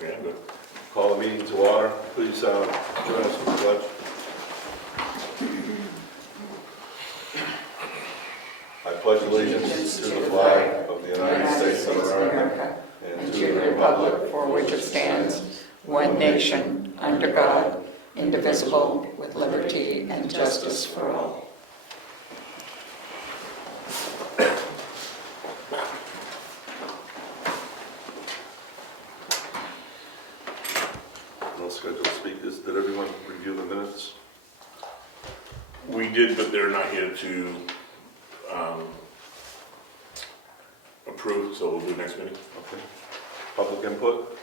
Yeah, good. Call the meeting to order. Please join us for the pledge. I pledge allegiance to the flag of the United States of America and to the republic for which it stands, one nation, under God, indivisible, with liberty and justice for all. No scheduled speakers. Did everyone review the minutes? We did, but they're not here to approve, so we'll do next meeting. Okay. Public input?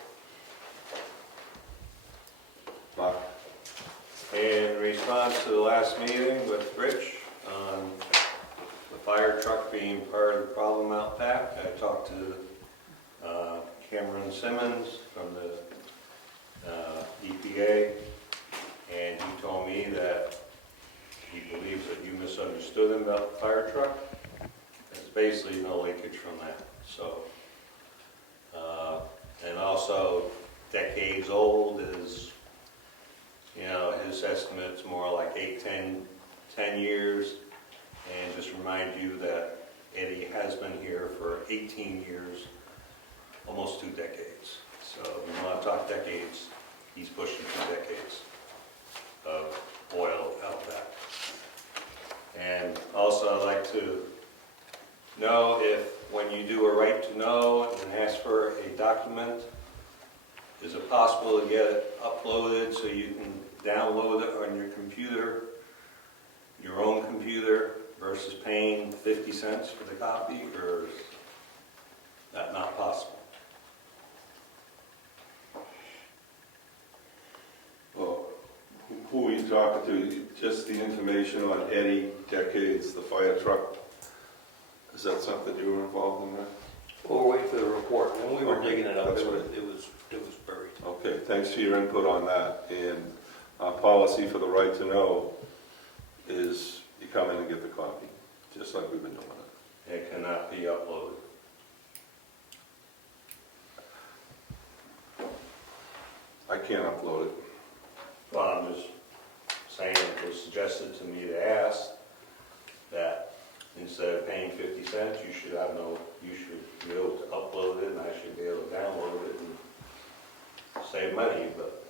Mark? In response to the last meeting with Rich on the fire truck being part of the problem out back, I talked to Cameron Simmons from the EPA, and he told me that he believes that you misunderstood him about the fire truck. There's basically no leakage from that. So, and also decades old is, you know, his estimate's more like 10 years. And just remind you that Eddie has been here for 18 years, almost 2 decades. So when I talk decades, he's pushing 2 decades of oil out back. And also I'd like to know if when you do a right to know and ask for a document, is it possible to get it uploaded so you can download it on your computer, your own computer, versus paying 50 cents for the copy, or is that not possible? Well, who are you talking to? Just the information on Eddie, decades, the fire truck? Is that something you were involved in that? We'll wait for the report. When we were Okay, digging it up, that's it right. was buried. Okay, thanks for your input on that. And our policy for the right to know is you come in and get the copy, just like we've been doing it. It cannot be uploaded. I can't upload it. Well, I'm just saying it was suggested to me to ask that instead of paying 50 cents, you should be able to upload it, and I should be able to download it and save money, but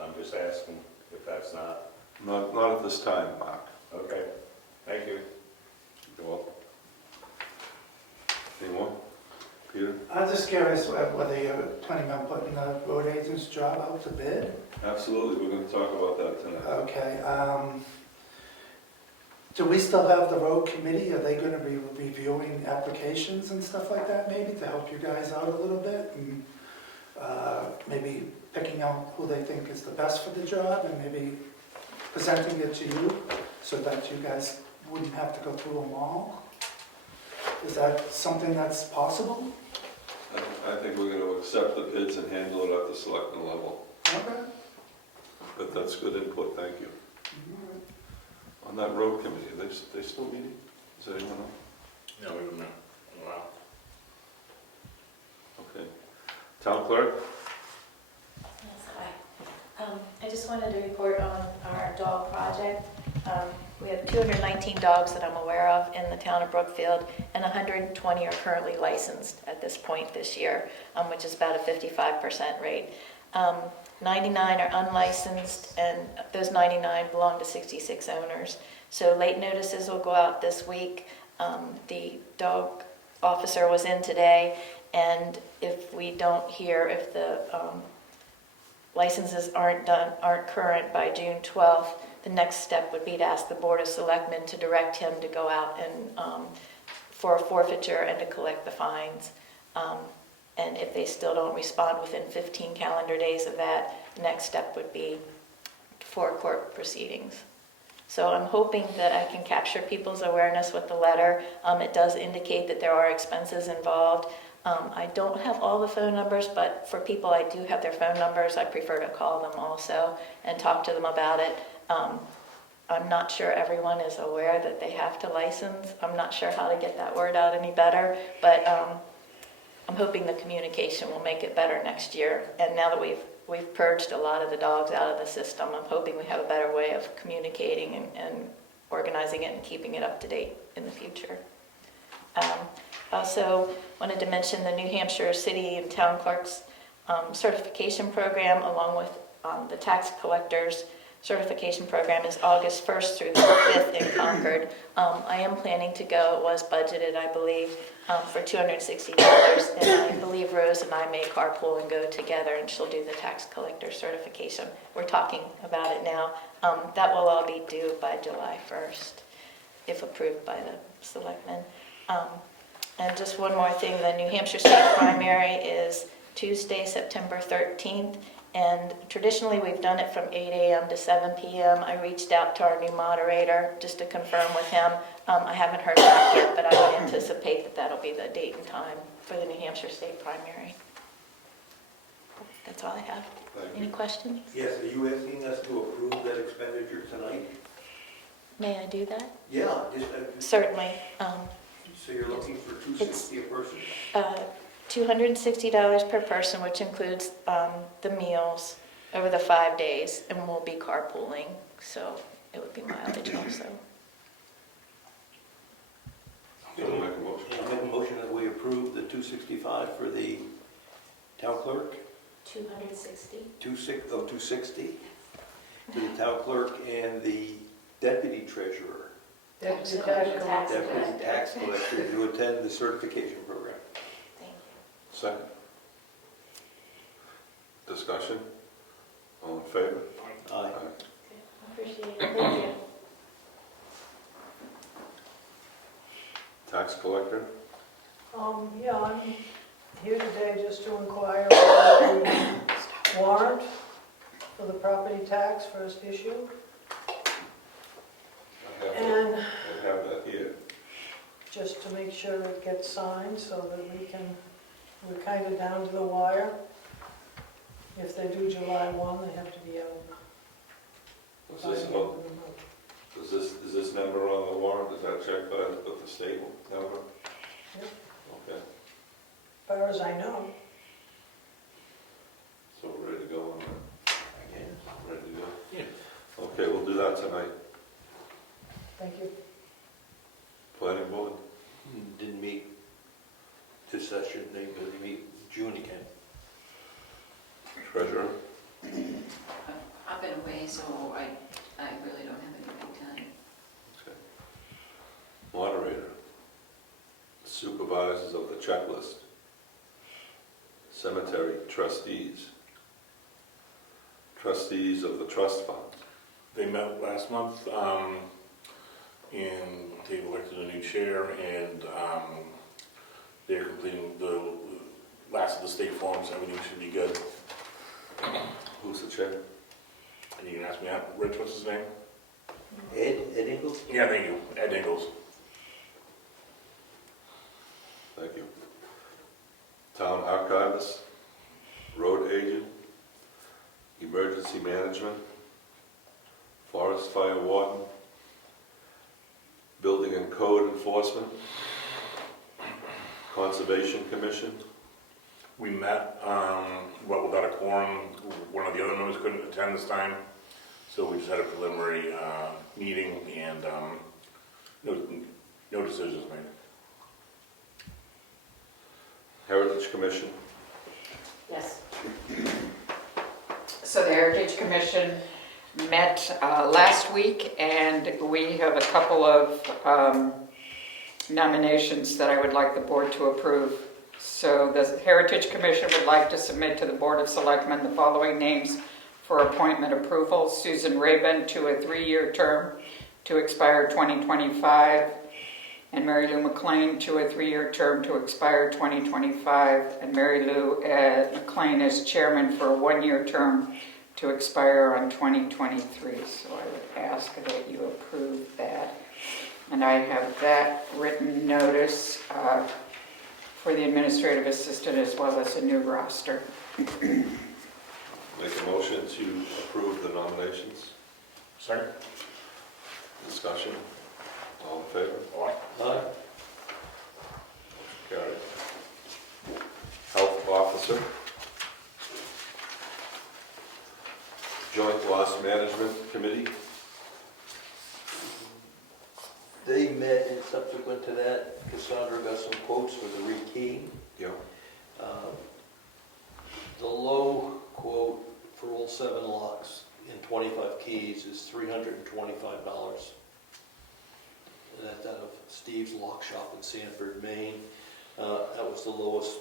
I'm just asking if that's not. Not at this time, Mark. Okay, thank you. You're welcome. Any more? Peter? I'm just curious whether you're planning on putting the road agent's job out to bid? Absolutely, we're going to talk about that tonight. Okay, do we still have the road committee? Are they gonna be reviewing applications and stuff like that maybe to help you guys out a little bit? And maybe picking out who they think is the best for the job and maybe presenting it to you so that you guys wouldn't have to go through them all? Is that something that's possible? I think we're going to accept the bids and handle it at the selectmen level. Okay. But that's good input, thank you. On that road committee, are they still meeting? Does anyone know? No, we don't know. Wow. Okay. Town clerk? Yes, hi. I just wanted to report on our dog project. We have 219 dogs that I'm aware of in the town of Brookfield, and 120 are currently licensed at this point this year, which is about a 55% rate. 99 are unlicensed, and those 99 belong to 66 owners. So late notices will go out this week. The dog officer was in today, and if we don't hear, if the licenses aren't current by June 12th, the next step would be to ask the Board of Selectmen to direct him to go out and for a forfeiture and to collect the fines. And if they still don't respond within 15 calendar days of that, the next step would be for court proceedings. So I'm hoping that I can capture people's awareness with the letter. It does indicate that there are expenses involved. I don't have all the phone numbers, but for people I do have their phone numbers, I prefer to call them also and talk to them about it. I'm not sure everyone is aware that they have to license. I'm not sure how to get that word out any better, but I'm hoping the communication will make it better next year. And now that we've purged a lot of the dogs out of the system, I'm hoping we have a better way of communicating and organizing it and keeping it up to date in the future. Also wanted to mention the New Hampshire City and Town Clerks certification program, along with the tax collectors certification program, is August 1st through the 5th in Concord. I am planning to go. It was budgeted, I believe, for $260, and I believe Rose and I may carpool and go together, and she'll do the tax collector certification. We're talking about it now. That will all be due by July 1st, if approved by the Selectmen. And just one more thing, the New Hampshire State Primary is Tuesday, September 13th, and traditionally we've done it from 8 a.m. to 7 p.m. I reached out to our new moderator just to confirm with him. I haven't heard back yet, but I would anticipate that that'll be the date and time for the New Hampshire State Primary. That's all I have. Any questions? Yes, are you asking us to approve that expenditure tonight? May I do that? Yeah, just, Certainly. so you're looking for $260 a person? $260 per person, which includes the meals over the 5 days, and we'll be carpooling, so it would be mileage also. You want to make a motion? I'll make a motion that we approve the $265 for the town clerk, 260. 260 for the town clerk and the deputy treasurer, Deputy deputy tax collector to attend the certification program. Thank you. Second. Discussion? All in favor? Aye. Appreciate it. Thank you. Tax collector? Yeah, I'm here today just to inquire about the warrant for the property tax first issue. And I have that here. just to make sure it gets signed so that we're kind of down to the wire. If they do July 1, they have to be out. What's by this the end about? of the month. Is this number on the warrant, is that checked by the state number? Yep. Okay, As far as I know. so we're ready to go on that? Again. Ready to go? Yeah. Okay, we'll do that tonight. Thank you. Planning board? Didn't meet this session, they meet in June again. Treasurer? I've been away, so I really don't have any big time. Okay. Moderator? Supervisors of the checklist? Cemetery trustees? Trustees of the trust funds? They met last month, and they elected a new chair, and they're completing the last of the state forms. Everything should be good. Who's the chair? And you can ask me, Rich, what's his name? Ed Ingalls? Yeah, thank you, Ed Ingalls. Thank you. Town archivist, road agent, emergency management, forest fire warden, building and code enforcement, conservation commission. We met, without a quorum. One of the other members couldn't attend this time, so we just had a preliminary meeting, and no decisions made. Heritage Commission, Yes. So the Heritage Commission met last week, and we have a couple of nominations that I would like the board to approve. So the Heritage Commission would like to submit to the Board of Selectmen the following names for appointment approval: Susan Rabin to a 3-year term to expire 2025, and Mary Lou McLean to a 3-year term to expire 2025, and Mary Lou McLean as chairman for a 1-year term to expire on 2023. So I would ask that you approve that. And I have that written notice for the administrative assistant as well as a new roster. make a motion to approve the nominations. Second? Discussion, all in favor? Aye. Aye. Carried. officer. Joint loss management committee. They met, and subsequent to that, Cassandra got some quotes for the rekeying. Yeah. The low quote for all 7 locks and 25 keys is $325. And that's out of Steve's Lock Shop in Sanford, Maine. That was the lowest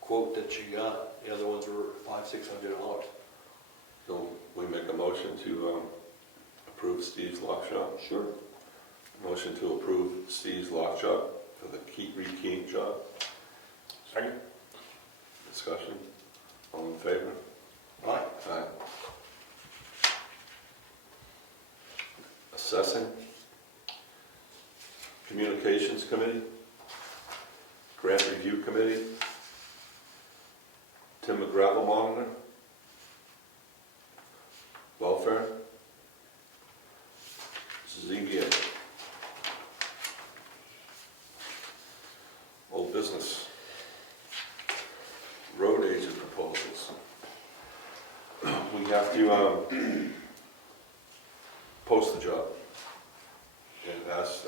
quote that she got. The other ones were $500-600. So we make a motion to approve Steve's Lock Shop. Sure. Motion to approve Steve's Lock Shop for the rekeying job. Second? Discussion. All in favor? Aye. Aye. Assessing. Communications Committee. Grant Review Committee. Timber Gravel Monitor. Welfare. ZBA. Old business. Road agent proposals. We have to post the job and ask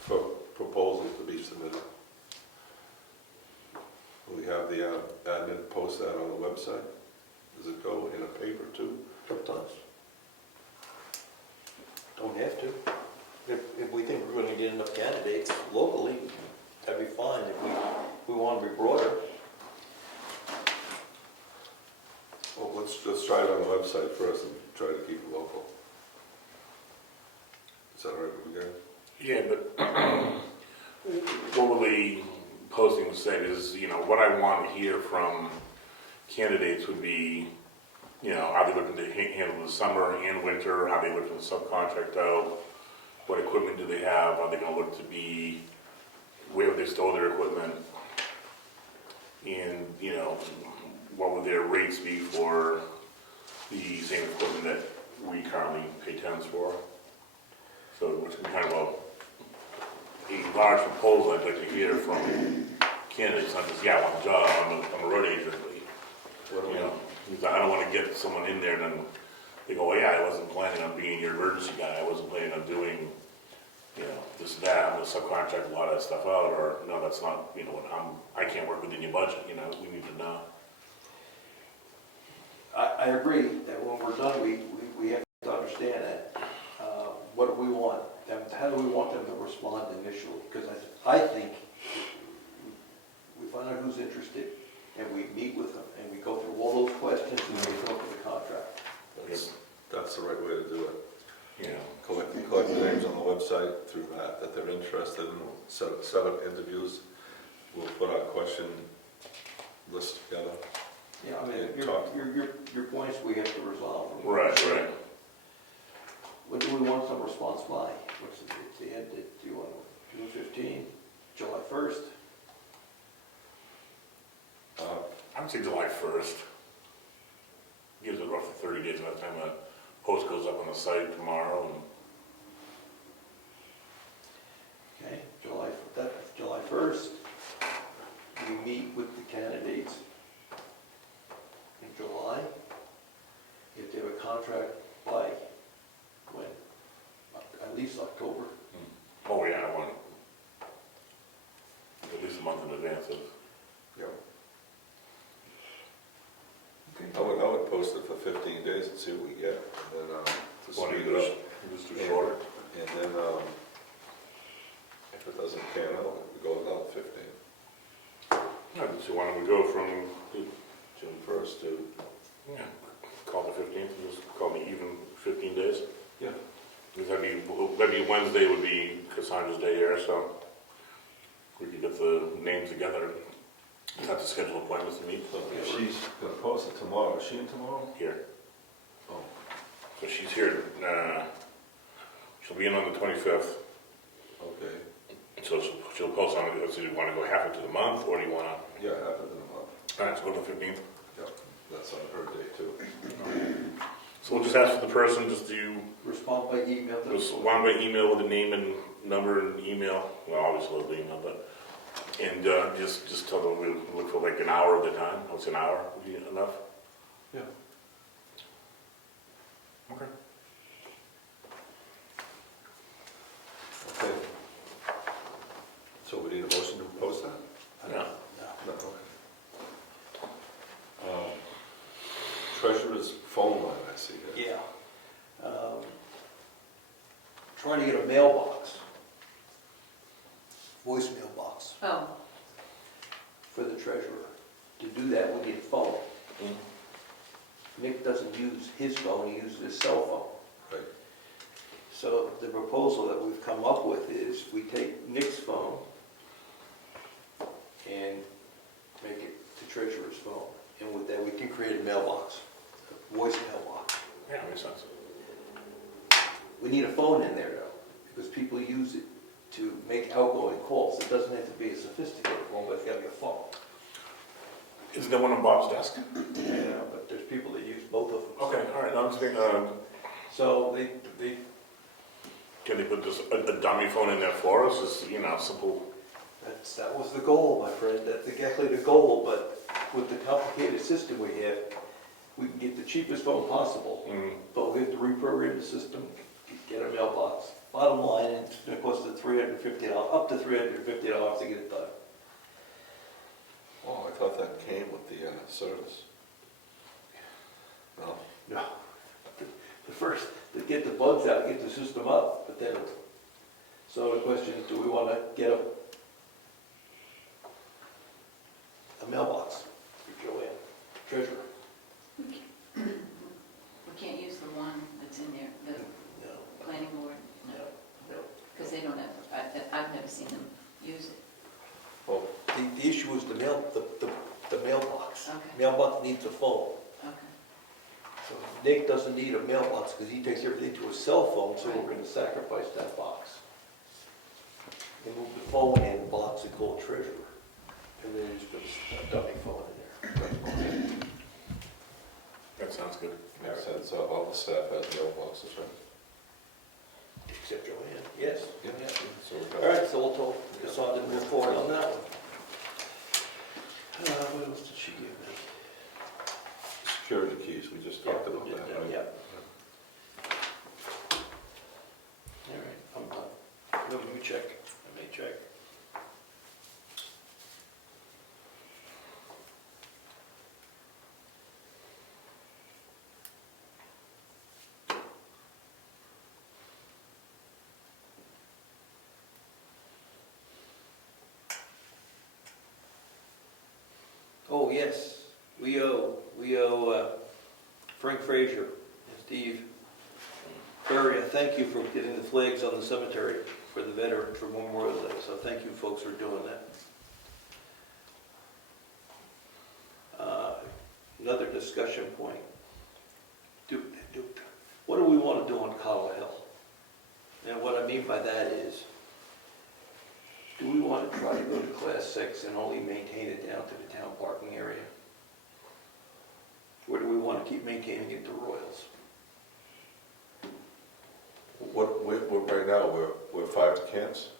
for proposals to be submitted. We have the admin post that on the website. Does it go in a paper too? Sometimes. Don't have to. If we think we're going to get enough candidates locally, that'd be fine. If we want to be broader, Well, let's try it on the website first and try to keep it local. Is that all right with you guys? Yeah, but what will the posting say is, what I want to hear from candidates would be, are they looking to handle the summer and winter? How they looking to subcontract out? What equipment do they have? Are they going to look to be, where would they store their equipment? And, what would their rates be for the same equipment that we currently pay tenants for? So it's kind of a large proposal I'd like to hear from candidates, not just, I want a job, I'm a road agent. Because I don't want to get someone in there and then they go, I wasn't planning on being your emergency guy, I wasn't planning on doing, this and that, I'm going to subcontract a lot of that stuff out, or no, that's not, I can't work within your budget, we need to know. I agree that when we're done, we have to understand that. What do we want them? How do we want them to respond initially? Because I think we find out who's interested, and we meet with them, and we go through all those questions, and we come up with a contract. That's the right way to do it. Yeah. Collect the names on the website through that they're interested in, set up interviews. We'll put our question list together. Yeah, I mean, Yeah, your points we have to resolve. Right. When do we want some response by? What's the end date? Do you want June 15, July 1st? I would say July 1st. Gives it roughly 30 days by the time the post goes up on the site tomorrow. Okay, July 1st. We meet with the candidates in July. If they have a contract by when? At least October. Oh yeah, I want at least a month in advance of. Yeah. Okay. I would post it for 15 days and see what we get, and then to Want to speed do it up. just do shorter? And then if it doesn't pan out, we go another 15. So why don't we go from, June 1st to, call the 15th, and just call me even 15 days? yeah. Because that'd be Wednesday would be Cassandra's day here, so we could get the names together and have to schedule appointments to meet. So if she's going to post it tomorrow, is she in tomorrow? Here. Oh, So she's here, she'll be in on the 25th. okay. So she'll post on it, so do you want to go half into the month, or do you want to, Yeah, happens in a month. all right, so go to the 15th. Yep, that's on her day too. So we'll just ask for the person, just do, Respond by email. just one by email with the name and number and email, well, obviously with the email, but And just tell them we'll look for like an hour at a time. Oh, it's an hour, would be enough? Yeah. Okay. Okay. So we need a motion to post that? Yeah. No, okay. Treasurer's phone line, I see here. Yeah. Trying to get a mailbox, voicemail box Oh, for the treasurer. To do that, we need a phone. Mhm. Nick doesn't use his phone, he uses his cell phone. Right. So the proposal that we've come up with is we take Nick's phone and make it the treasurer's phone. And with that, we can create a mailbox, a voicemail box. Yeah, makes sense. We need a phone in there though, because people use it to make outgoing calls. It doesn't have to be a sophisticated phone, but it's gotta be a phone. Isn't there one on Bob's desk? Yeah, but there's people that use both of them. Okay, all right, I'm just thinking, So can they put just a dummy phone in there for us? Just, simple. that was the goal, my friend. That's exactly the goal, but with the complicated system we have, we can get the cheapest phone possible, but we have to reprogram the system, get a mailbox. Bottom line, it's gonna cost us $350, up to $350 to get it done. Oh, I thought that came with the service. No? No. The first, to get the bugs out, get the system up, but then, so the question is, do we want to get a mailbox for Joanne, treasurer? We can't use the one that's in there, the No, planning board, no, no, no. because they don't have, I've never seen them use it. Oh, The issue is the mailbox. Okay. Mailbox needs a phone. Okay. So Nick doesn't need a mailbox because he takes everything to his cell phone, so we're gonna sacrifice that box. And move the phone in, box and call treasurer. And then just put a dummy phone in there. That sounds good. makes sense. All the staff has mailboxes, right? Except Joanne, yes. Yeah. So we've got- All right, so we'll talk, decide to move forward on that one. What else did she give me? Security keys, we just talked about Yeah, that, right? yeah. All right, I'm done. Let me check, let me check. Oh, yes, we owe Frank Frazier and Steve Berry, thank you for getting the flags on the cemetery for the veterans for Memorial Day, so thank you folks for doing that. Another discussion point. What do we want to do on Cottle Hill? And what I mean by that is, do we want to try to go to Class 6 and only maintain it down to the town parking area? Or do we want to keep maintaining it to Royals? Right now, we're 5 camps?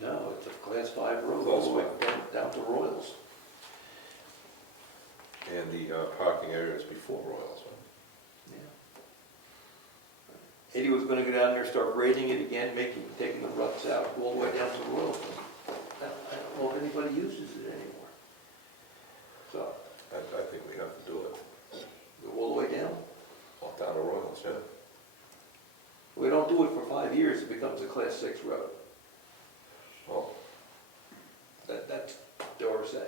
No, it's a Class 5 road, all the way down to Royals. And the parking area is before Royals, right? Yeah. Eddie was gonna go down there, start grading it again, taking the ruts out, go all the way down to Royals. I don't know if anybody uses it anymore. So, I think we have to do it. go all the way down. Walk down to Royals, yeah. We don't do it for 5 years, it becomes a Class 6 road. Well, That's their say,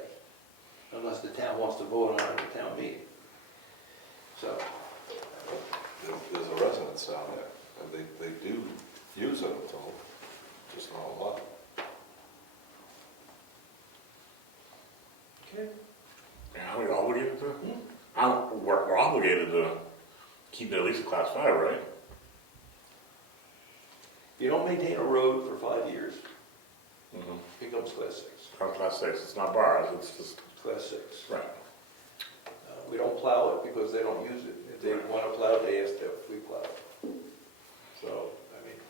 unless the town wants to vote on it at the town meeting. So, there's a residence down there, and they do use it, I'm told, just not a lot. okay. Yeah, are we obligated to? We're obligated to keep it at least a Class 5, right? If you don't maintain a road for 5 years, Mm-hmm. it becomes Class 6. Class 6, it's not bars, it's just, Class 6. right. We don't plow it because they don't use it. If they want to plow, they ask if we plow it. So, I mean,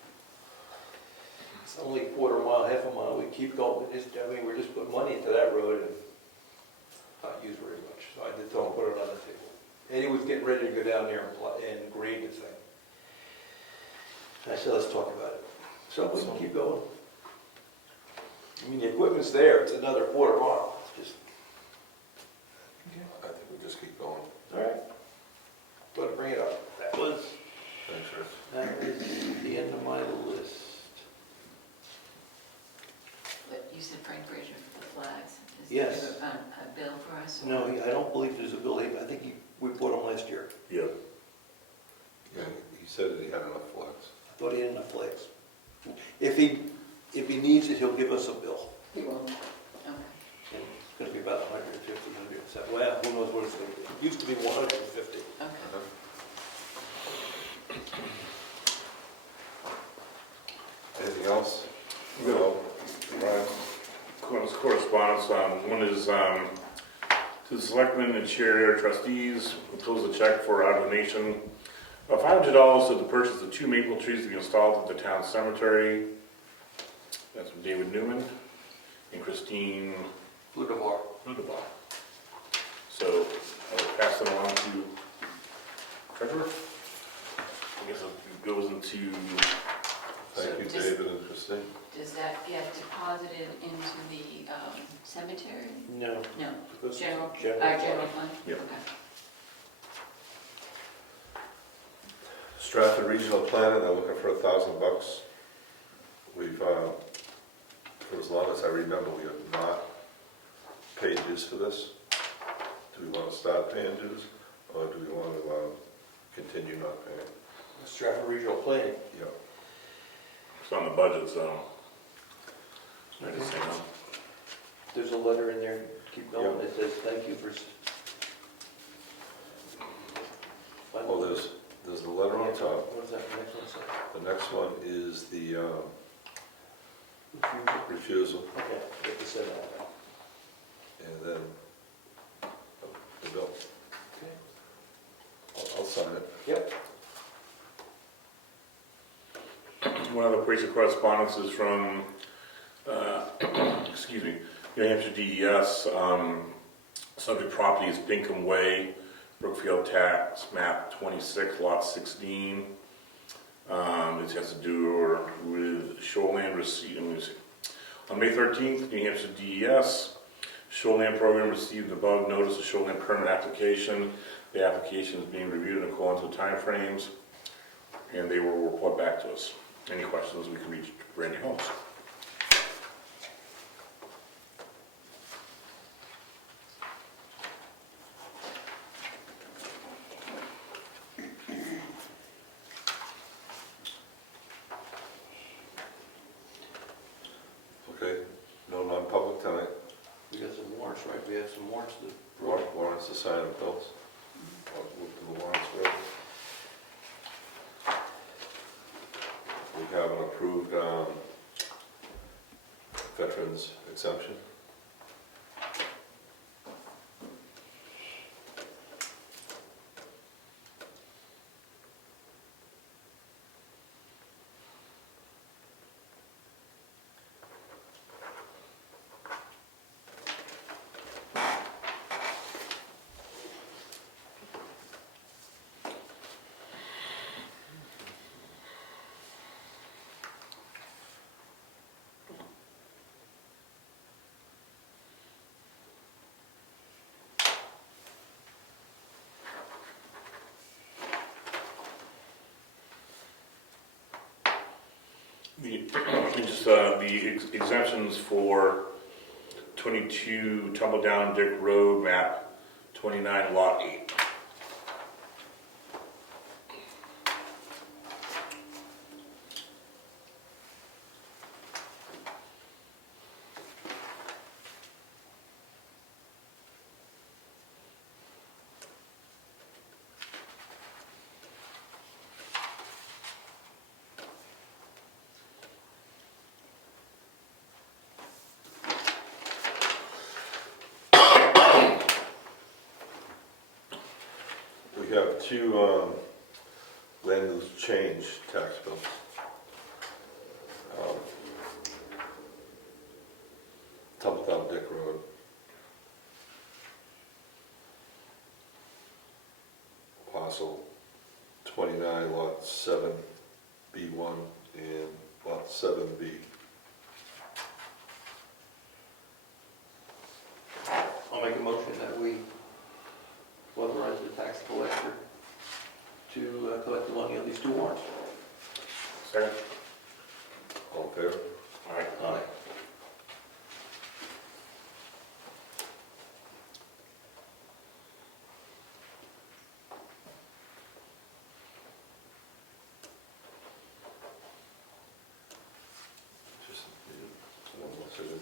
only quarter mile, half a mile, we keep going, we're just putting money into that road and not use very much, so I did tell him, put it on the table. Eddie was getting ready to go down there and grade the thing. And I said, let's talk about it. So we can keep going. I mean, the equipment's there, it's another quarter mile, it's just, I think we just keep going. all right. Go to bring it up. That was Thanks, Rich. the end of my list. But you said Frank Frazier for the flags. Yes. Is there a bill for us? No, I don't believe there's a bill, I think we bought them last year. Yeah. Yeah, he said that he had enough flags. I thought he had enough flags. If he needs it, he'll give us a bill. He will. Okay. And it's gonna be about 150, 170. Well, who knows what it's gonna be. It used to be 150. Okay. Anything else? No. Correspondence, one is to the Selectmen and Chair Trustees, enclose a check for a donation of $500 to the purchase of 2 maple trees to be installed at the town cemetery. That's from David Newman and Christine Ludovar. Ludovar. So I will pass it on to Treasurer. I guess it goes into, Thank you, So just- David and Christine. Does that get deposited into the cemetery? No. No, Goes to general, general our fund. general fund? Yep. Okay. Stratford Regional Planning, they're looking for $1,000. We've, for as long as I remember, we have not paid dues for this. Do we want to start paying dues, or do we want to continue not paying? Stratford Regional Planning. Yeah. it's on the budget, so. I just say no. There's a letter in there, keep going, Yeah. that says thank you for. Oh, there's the letter on top. What is that, the next one say? The next one is the Refusal. refusal, Okay, get the set out. and then the bill. Okay. I'll sign it. Yep. One of the piece of correspondence is from, excuse me, New Hampshire DES. Subject property is Bingham Way, Brookfield tax map 26, lot 16. This has to do with shoreland receipt. On May 13th, New Hampshire DES shoreland program received above notice of shoreland permit application. The application is being reviewed in accordance with timeframes, and they will report back to us. Any questions, we can reach Randy Holmes. Okay, no non-public tonight. We got some warrants, right? We have some warrants to. Warrants to sign and bills. I'll move to the warrants first. We have an approved veterans exemption. The exemptions for 22 Tumbledown Dick Road, map 29, lot 8. We have two land use change tax bills. parcel 29, lot 7B1 and lot 7B. I'll make a motion that we authorize the tax collector to collect the money on these two warrants. Second? All in favor? All right. Aye. Just one more signature.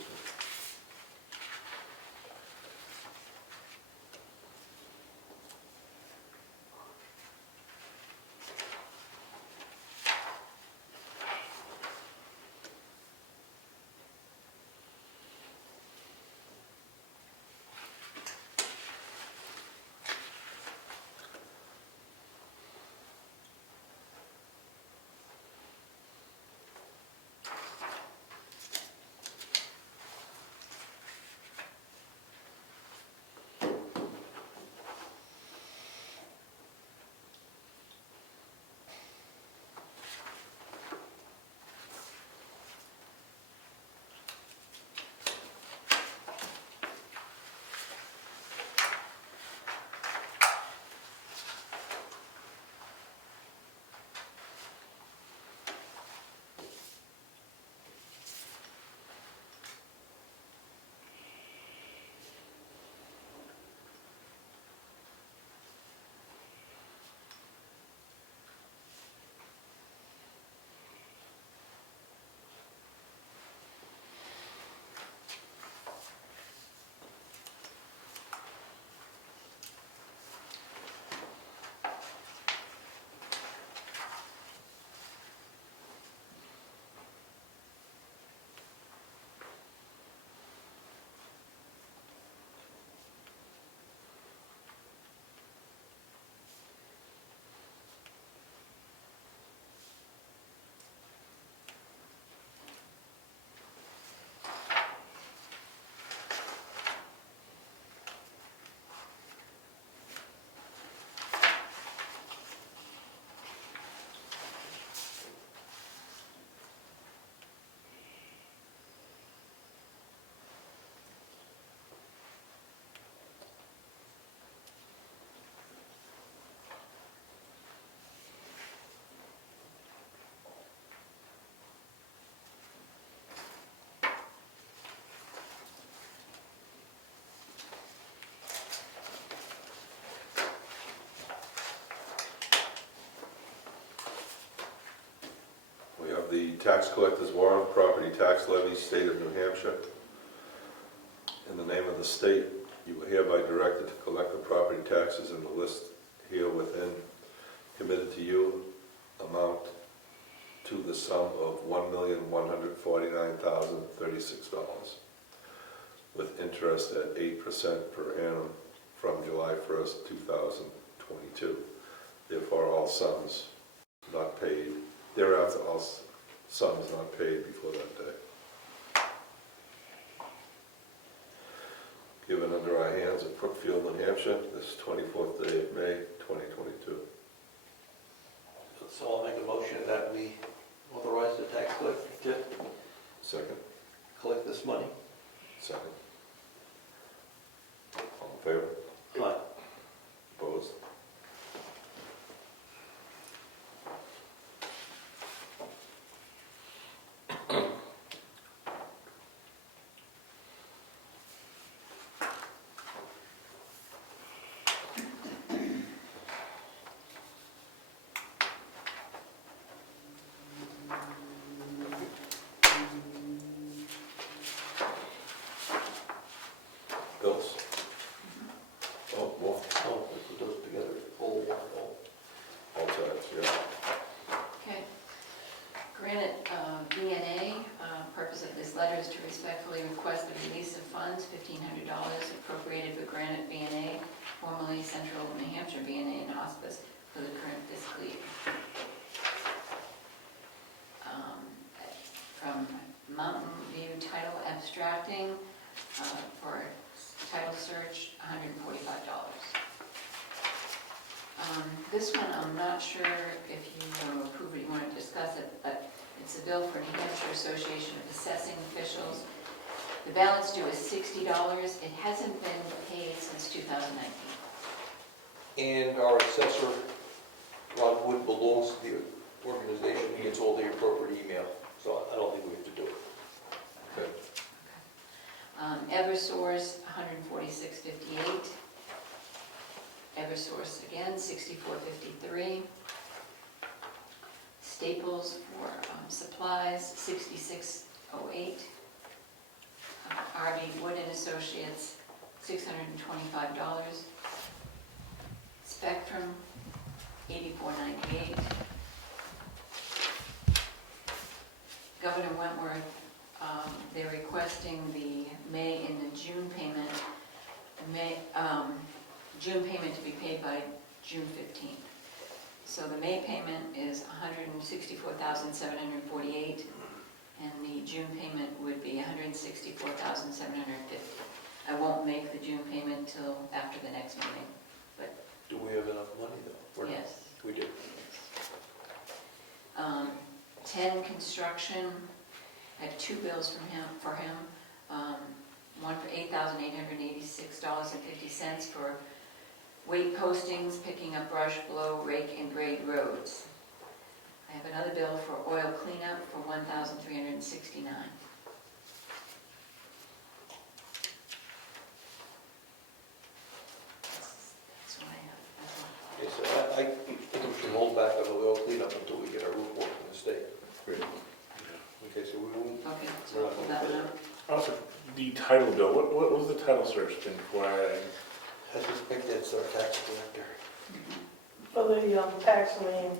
We have the tax collector's warrant, property tax levy, state of New Hampshire. In the name of the state, you are hereby directed to collect the property taxes in the list here within, committed to you, amount to the sum of $1,149,036, with interest at 8% per annum from July 1st, 2022. Therefore, all sums not paid, thereafter, all sums not paid before that day. Given under our hands at Brookfield, New Hampshire, this 24th day of May, 2022. So I'll make a motion that we authorize the tax collector to Second? collect this money. Second. All in favor? Aye. Opposed? Bills? Oh, more, Oh, we put those together, all one, all types, yeah. Okay. Granite BNA, purpose of this letter is to respectfully request the release of funds, $1,500 appropriated for Granite BNA, formerly Central New Hampshire BNA and Hospice, for the current fiscal year. From Mountain View Title Abstracting, for title search, $145. This one, I'm not sure if you want to approve it, you want to discuss it, but it's a bill for New Hampshire Association of Assessing Officials. The balance due is $60. It hasn't been paid since 2019. And our assessor, Ron Wood, belongs to the organization, he gets all the appropriate email, so I don't think we have to do it. Okay. Eversource, $146.58. Eversource again, $64.53. Staples for supplies, $66.08. RB Wood and Associates, $625. Spectrum, $84.98. Governor Wentworth, they're requesting the May and the June payment, June payment to be paid by June 15th. So the May payment is $164,748, and the June payment would be $164,750. I won't make the June payment till after the next meeting, but Do we have enough money though? Or not? yes. We do. 10 Construction, I have two bills for him. One for $8,886.50 for weight postings, picking up brush, blow, rake, and grade roads. I have another bill for oil cleanup for $1,369. That's what I have. That's all. Okay, so I think we should hold back on the oil cleanup until we get our roof work from the state. Great. Okay, so we won't. Okay, so I'll pull that one out. Also, the title bill, what was the title search thing for? I suspect that's our tax collector. For the tax lien,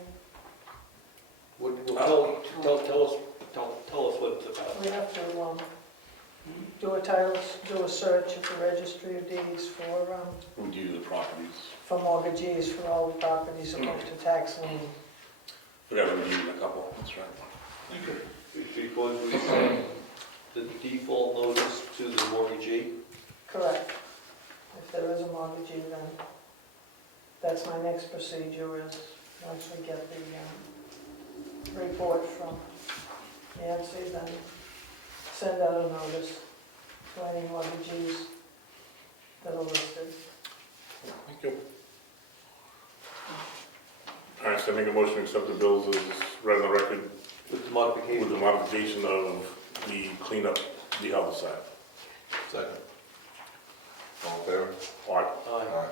Tell us what it's about. we have to do a title, do a search at the registry of deeds Who do the properties? for mortgagees for all the properties opposed to tax lien. We got to review a couple, that's right. Because we send the default notice to the mortgagee. Correct. If there is a mortgagee, then that's my next procedure is, once we get the report from Nancy, then send out a notice to any mortgagees that are listed. Thank you. All right, so I make a motion to accept the bills as read on the record With the modification. with the modification of the cleanup, the other side. Second. All in favor? All right. Aye.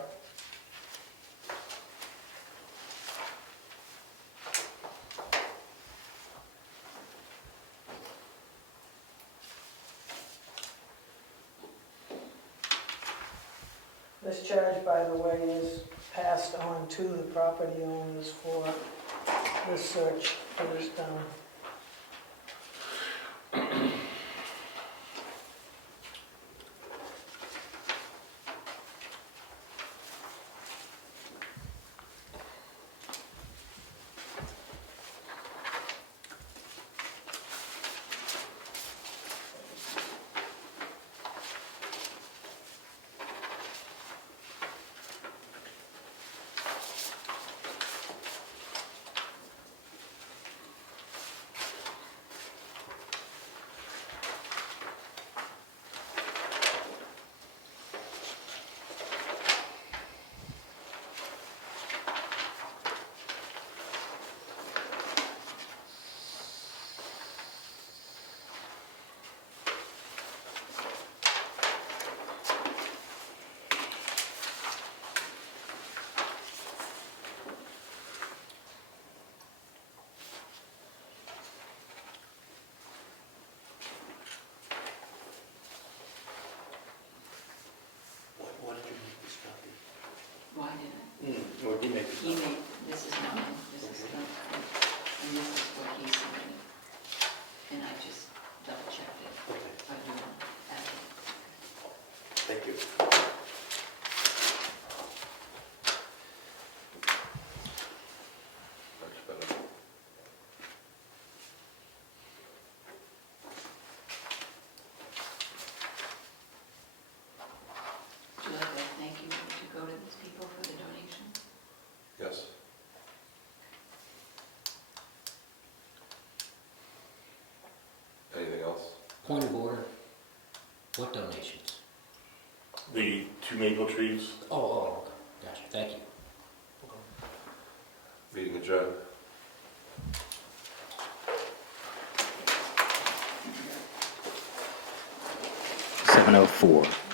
This charge, by the way, is passed on to the property owners for the search that is done. Why did you make this copy? Why did I? Or he make He made, this is mine, this is the, and this is what he submitted. And I just double checked it Okay, by doing that. thank you. Much better. Would you like a thank you to go to these people for the donation? Yes. Point of order. What donations? The 2 maple trees. Oh, okay. Gotcha. Thank you. Meeting adjourned. 7:04.